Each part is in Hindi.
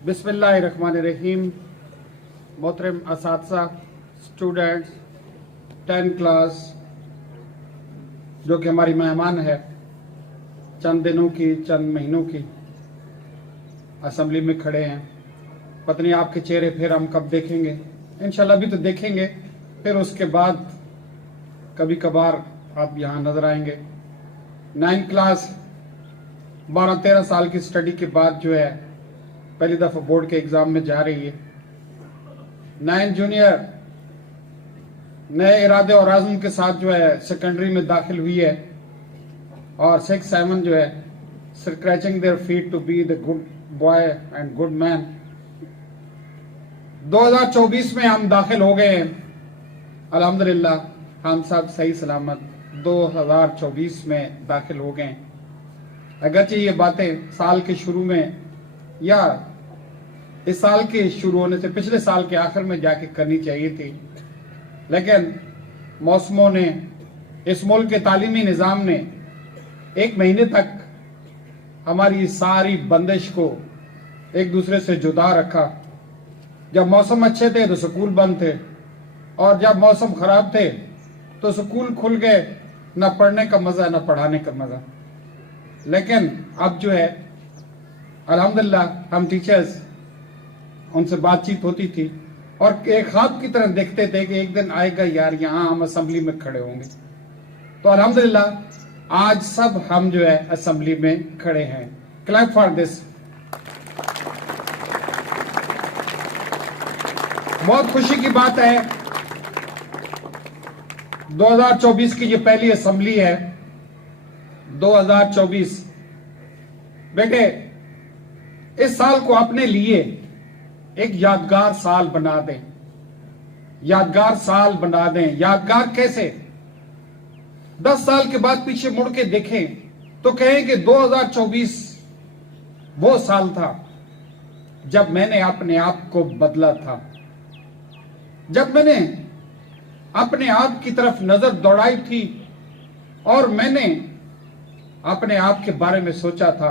बिस्मिल्लाहिर्रहमानिर्रहीम। मोहतरम असातिज़ा, स्टूडेंट्स, 10 क्लास जो कि हमारी मेहमान है, चंद दिनों की, चंद महीनों की असेंबली में खड़े हैं। पत्नी आपके चेहरे फिर हम कब देखेंगे? इंशाल्लाह अभी तो देखेंगे, फिर उसके बाद कभी कभार आप यहाँ नजर आएंगे। 9 क्लास 12-13 साल की स्टडी के बाद जो है पहली दफा बोर्ड के एग्जाम में जा रही है। 9 जूनियर नए इरादे और आज़म के साथ जो है सेकेंडरी में दाखिल हुई है और 6-7 जो है scratching their feet to be the good boy and good man. 2024 में हम दाखिल हो गए हैं, अल्हम्दुलिल्लाह हम सब सही सलामत 2024 में दाखिल हो गए। अगरचे ये बातें साल के शुरू में या इस साल के शुरू होने से पिछले साल के आखिर में जाके करनी चाहिए थी, लेकिन मौसमों ने, इस मुल्क के तालीमी निज़ाम ने 1 महीने तक हमारी सारी बंदिश को एक दूसरे से जुदा रखा। जब मौसम अच्छे थे तो स्कूल बंद थे और जब मौसम खराब थे तो स्कूल खुल गए। न पढ़ने का मजा न पढ़ाने का मजा। लेकिन अब जो है अल्हम्दुलिल्लाह हम टीचर्स, उनसे बातचीत होती थी और एक ख्वाब की तरह देखते थे कि एक दिन आएगा यार यहां हम असेंबली में खड़े होंगे। तो अल्हम्दुलिल्लाह आज सब हम जो है असेंबली में खड़े हैं। Clap for this. बहुत खुशी की बात है, 2024 की ये पहली असेंबली है। 2024 बेटे, इस साल को अपने लिए एक यादगार साल बना दें। यादगार साल बना दें। यादगार कैसे? 10 साल के बाद पीछे मुड़ के देखें तो कहें कि 2024 वो साल था जब मैंने अपने आप को बदला था, जब मैंने अपने आप की तरफ नजर दौड़ाई थी और मैंने अपने आप के बारे में सोचा था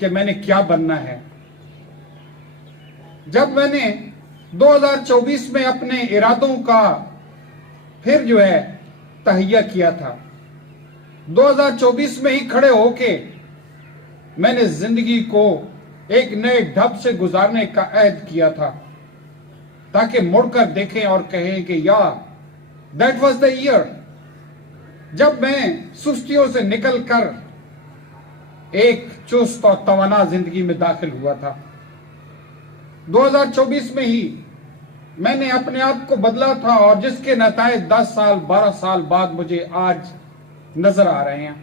कि मैंने क्या बनना है। जब मैंने 2024 में अपने इरादों का फिर जो है तहैया किया था, 2024 में ही खड़े होके मैंने जिंदगी को एक नए ढब से गुजारने का अहद किया था, ताकि मुड़कर देखें और कहें कि या दैट वाज द ईयर जब मैं सुस्तियों से निकलकर एक चुस्त और तवाना जिंदगी में दाखिल हुआ था। 2024 में ही मैंने अपने आप को बदला था और जिसके नताए 10 साल 12 साल बाद मुझे आज नजर आ रहे हैं।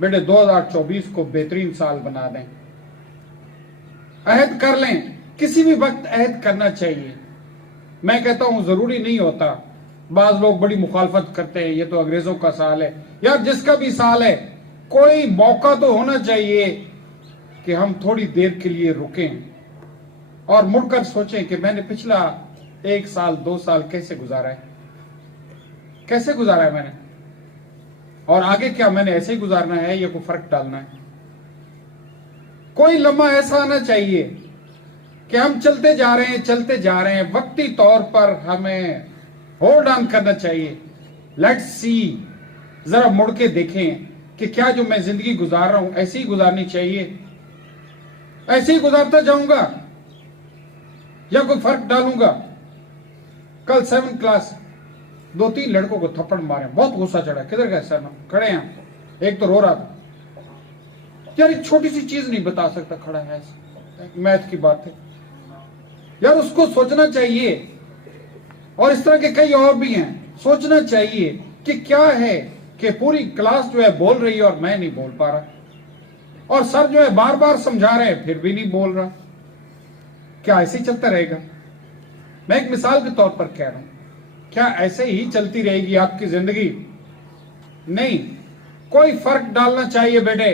बेटे 2024 को बेहतरीन साल बना दें। अहद कर लें, किसी भी वक्त अहद करना चाहिए। मैं कहता हूं जरूरी नहीं होता, बाज लोग बड़ी मुखालफत करते हैं, ये तो अंग्रेजों का साल है। यार जिसका भी साल है, कोई मौका तो होना चाहिए कि हम थोड़ी देर के लिए रुकें और मुड़कर सोचें कि मैंने पिछला 1 साल 2 साल कैसे गुजारा है, कैसे गुजारा है मैंने, और आगे क्या मैंने ऐसे ही गुजारना है या कोई फर्क डालना है। कोई लम्हा ऐसा आना चाहिए कि हम चलते जा रहे हैं, वक्ती तौर पर हमें होल्ड ऑन करना चाहिए। लेट्स सी, जरा मुड़ के देखें कि क्या जो मैं जिंदगी गुजार रहा हूं ऐसी ही गुजारनी चाहिए, ऐसे ही गुजारता जाऊंगा या कोई फर्क डालूंगा। कल 7 क्लास 2-3 लड़कों को थप्पड़ मारे, बहुत गुस्सा चढ़ा। किधर गए सर? खड़े हैं, एक तो रो रहा था। यार एक छोटी सी चीज नहीं बता सकता, खड़ा है, मैथ की बात है यार, उसको सोचना चाहिए। और इस तरह के कई और भी हैं, सोचना चाहिए कि क्या है कि पूरी क्लास जो है बोल रही है और मैं नहीं बोल पा रहा, और सर जो है बार बार समझा रहे हैं फिर भी नहीं बोल रहा। क्या ऐसे ही चलता रहेगा? मैं एक मिसाल के तौर पर कह रहा हूं, क्या ऐसे ही चलती रहेगी आपकी जिंदगी? नहीं, कोई फर्क डालना चाहिए बेटे।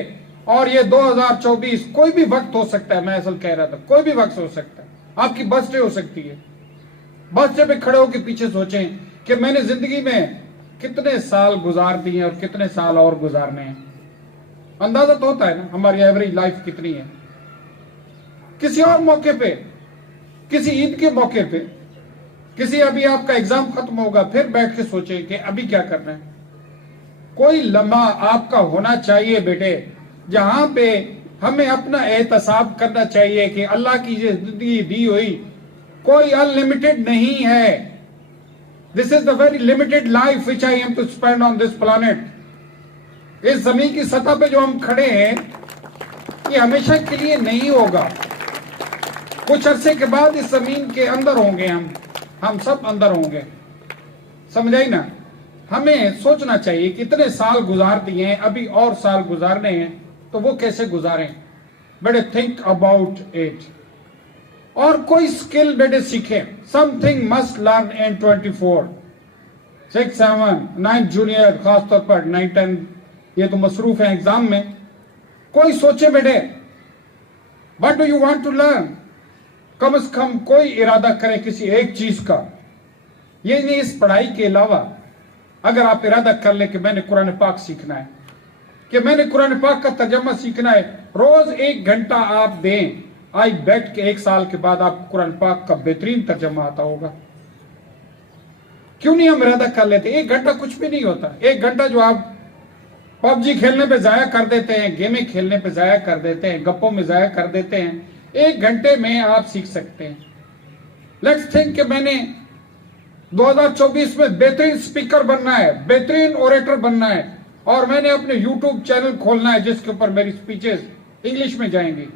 और ये 2024 कोई भी वक्त हो सकता है। मैं असल कह रहा था कोई भी वक्त हो सकता है। आपकी बर्थडे हो सकती है। बर्थडे पे खड़े होकर पीछे सोचें कि मैंने जिंदगी में कितने साल गुजार दिए और कितने साल और गुजारने हैं। अंदाजा तो होता है ना हमारी एवरेज लाइफ कितनी है। किसी और मौके पे, किसी ईद के मौके पे, किसी अभी आपका एग्जाम खत्म होगा, फिर बैठ के सोचें कि अभी क्या करना है। कोई लम्हा आपका होना चाहिए बेटे जहां पे हमें अपना एहतसाब करना चाहिए कि अल्लाह की ये जिंदगी दी हुई कोई अनलिमिटेड नहीं है। This is the very limited life which I am to spend on this planet. इस जमीन की सतह पे जो हम खड़े हैं ये हमेशा के लिए नहीं होगा। कुछ अरसे के बाद इस जमीन के अंदर होंगे हम सब अंदर होंगे, समझ आई ना। हमें सोचना चाहिए कि इतने साल गुजार दिए हैं, अभी और साल गुजारने हैं, तो वो कैसे गुजारें। बेटे थिंक अबाउट इट। और कोई स्किल बेटे सीखें। Something must learn in 24, 6, 7, 9 junior, खासतौर पर 9, 10 ये तो मसरूफ है एग्जाम में। कोई सोचे बेटे what do you want to learn. कम से कम कोई इरादा करे किसी एक चीज का। ये नहीं इस पढ़ाई के अलावा अगर आप इरादा कर ले कि मैंने कुरान पाक सीखना है, कि मैंने कुरान पाक का तर्जमा सीखना है, रोज 1 घंटा आप दें, आई बेट के 1 साल के बाद आपको कुरान पाक का बेहतरीन तर्जमा आता होगा। क्यों नहीं हम इरादा कर लेते। 1 घंटा कुछ भी नहीं होता। 1 घंटा जो आप पबजी खेलने पे जाया कर देते हैं, गेमें खेलने पे जाया कर देते हैं, गप्पों में जाया कर देते हैं, 1 घंटे में आप सीख सकते हैं। लेट्स थिंक कि मैंने 2024 में बेहतरीन स्पीकर बनना है, बेहतरीन ओरेटर बनना है, और मैंने अपने यूट्यूब चैनल खोलना है जिसके ऊपर मेरी स्पीचेस इंग्लिश में जाएंगी,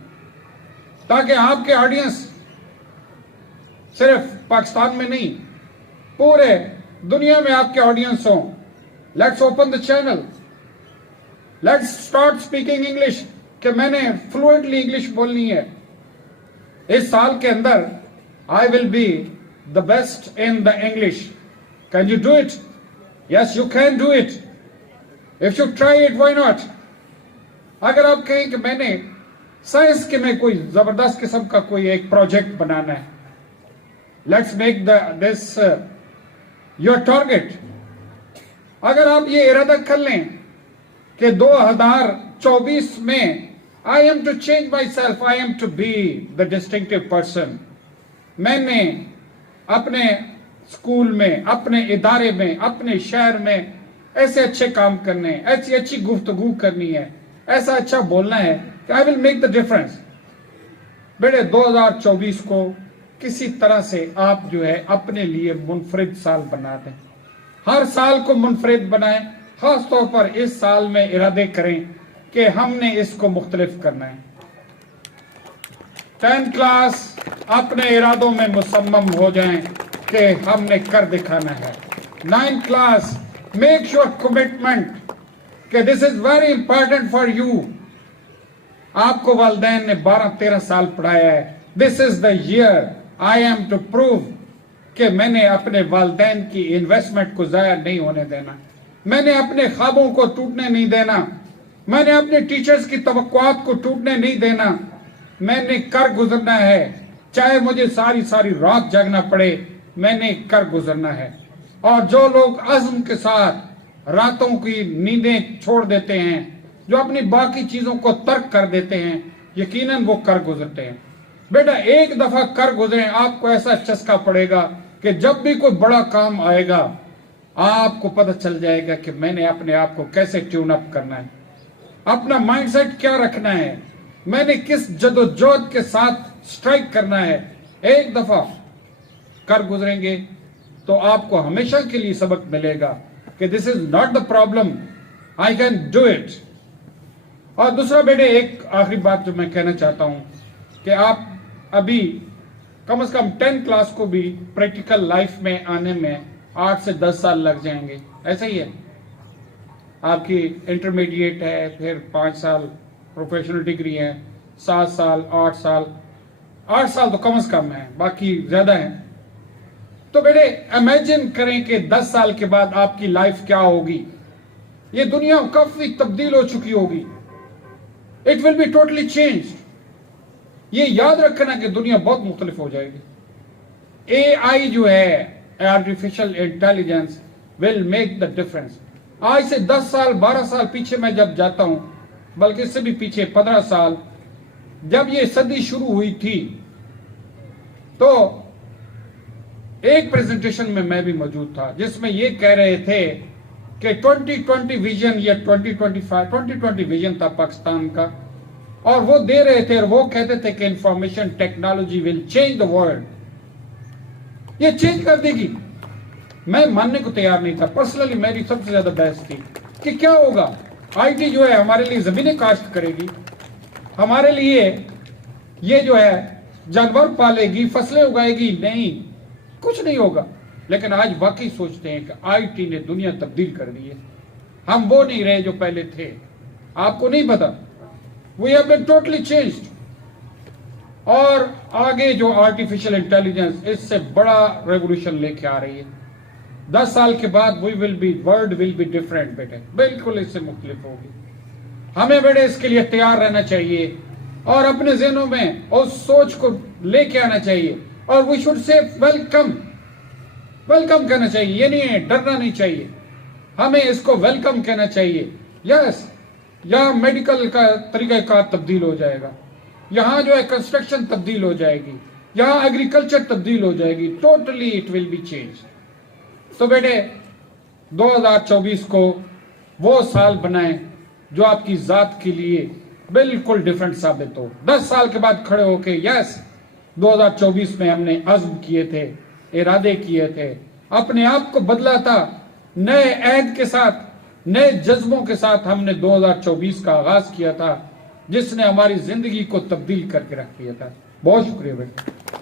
ताकि आपके ऑडियंस सिर्फ पाकिस्तान में नहीं पूरे दुनिया में आपके ऑडियंस हो। Let's open the channel, let's start speaking English, कि मैंने फ्लुएंटली इंग्लिश बोलनी है। इस साल के अंदर I will be the best in the English. Can you do it? Yes you can do it. If you try it why not. अगर आप कहें कि मैंने साइंस के में कोई जबरदस्त किस्म का कोई एक प्रोजेक्ट बनाना है, let's make this your target. अगर आप ये इरादा कर लें कि 2024 में I am to change my self, I am to be the distinctive person. मैंने अपने स्कूल में, अपने इदारे में, अपने शहर में ऐसे अच्छे काम करने हैं, ऐसी अच्छी गुफ्तगू करनी है, ऐसा अच्छा बोलना है कि I will make the difference. बेटे 2024 को किसी तरह से आप जो है अपने लिए मुनफरिद साल बना दें। हर साल को मुनफरिद बनाएं। खास तौर पर इस साल में इरादे करें कि हमने इसको मुख्तलिफ करना है। 10th क्लास अपने इरादों में मुसम्मम हो जाएं कि हमने कर दिखाना है। 9th class make sure commitment कि this is very important for you. आपको वालिदैन ने 12-13 साल पढ़ाया है। This is the year I am to prove कि मैंने अपने वालिदैन की इन्वेस्टमेंट को जाया नहीं होने देना, मैंने अपने ख्वाबों को टूटने नहीं देना, मैंने अपने टीचर्स की तवक्कुआत को टूटने नहीं देना। मैंने कर गुजरना है, चाहे मुझे सारी सारी रात जागना पड़े, मैंने कर गुजरना है। और जो लोग अज़्म के साथ रातों की नींदें छोड़ देते हैं, जो अपनी बाकी चीजों को तर्क कर देते हैं, यकीनन वो कर गुजरते हैं। बेटा एक दफा कर गुजरे, आपको ऐसा चस्का पड़ेगा कि जब भी कोई बड़ा काम आएगा आपको पता चल जाएगा कि मैंने अपने आप को कैसे ट्यून अप करना है, अपना माइंडसेट क्या रखना है, मैंने किस जदोजहद के साथ स्ट्राइक करना है। एक दफा कर गुजरेंगे तो आपको हमेशा के लिए सबक मिलेगा कि this is not the problem, I can do it. और दूसरा बेटे एक आखिरी बात जो मैं कहना चाहता हूं कि आप अभी कम से कम 10th क्लास को भी प्रैक्टिकल लाइफ में आने में 8 से 10 साल लग जाएंगे। ऐसा ही है, आपकी इंटरमीडिएट है, फिर 5 साल प्रोफेशनल डिग्री है, 7 साल, 8 साल, 8 साल तो कम से कम है, बाकी ज्यादा है। तो बेटे इमेजिन करें कि 10 साल के बाद आपकी लाइफ क्या होगी। ये दुनिया काफी तब्दील हो चुकी होगी। It will be totally change. ये याद रखना कि दुनिया बहुत मुख्तलिफ हो जाएगी। AI जो है, artificial intelligence, will make the difference. आज से 10 साल 12 साल पीछे मैं जब जाता हूं, बल्कि इससे भी पीछे 15 साल, जब ये सदी शुरू हुई थी तो एक प्रेजेंटेशन में मैं भी मौजूद था जिसमें ये कह रहे थे कि 2020 विजन या 2020 विजन था पाकिस्तान का, और वो दे रहे थे और वो कहते थे कि information technology will change the world, ये चेंज कर देगी। मैं मानने को तैयार नहीं था। पर्सनली मेरी सबसे ज्यादा बहस थी कि क्या होगा, आईटी जो है हमारे लिए जमीनें काश्त करेगी, हमारे लिए ये जो है जानवर पालेगी, फसलें उगाएगी, नहीं, कुछ नहीं होगा। लेकिन आज वाकई सोचते हैं कि आईटी ने दुनिया तब्दील कर दी है, हम वो नहीं रहे जो पहले थे। आपको नहीं पता, we have been totally changed. और आगे जो आर्टिफिशियल इंटेलिजेंस इससे बड़ा रेवोल्यूशन लेके आ रही है। 10 साल के बाद वर्ल्ड विल बी डिफरेंट बेटे, बिल्कुल इससे मुख्तलिफ होगी। हमें बेटे इसके लिए तैयार रहना चाहिए और अपने ज़हनों में उस सोच को लेके आना चाहिए, और वी शुड से वेलकम कहना चाहिए। ये नहीं है, डरना नहीं चाहिए, हमें इसको वेलकम कहना चाहिए। यस, यहाँ मेडिकल का तरीकाकार तब्दील हो जाएगा, यहाँ जो है कंस्ट्रक्शन तब्दील हो जाएगी, यहाँ एग्रीकल्चर तब्दील हो जाएगी, totally it will be change. तो बेटे 2024 को वो साल बनाएं जो आपकी जात के लिए बिल्कुल डिफरेंट साबित हो। 10 साल के बाद खड़े होके यस 2024 में हमने अज़्म किए थे, इरादे किए थे, अपने आप को बदला था, नए ऐद के साथ, नए जज्बों के साथ हमने 2024 का आगाज किया था, जिसने हमारी जिंदगी को तब्दील करके रख दिया था। बहुत शुक्रिया बेटा।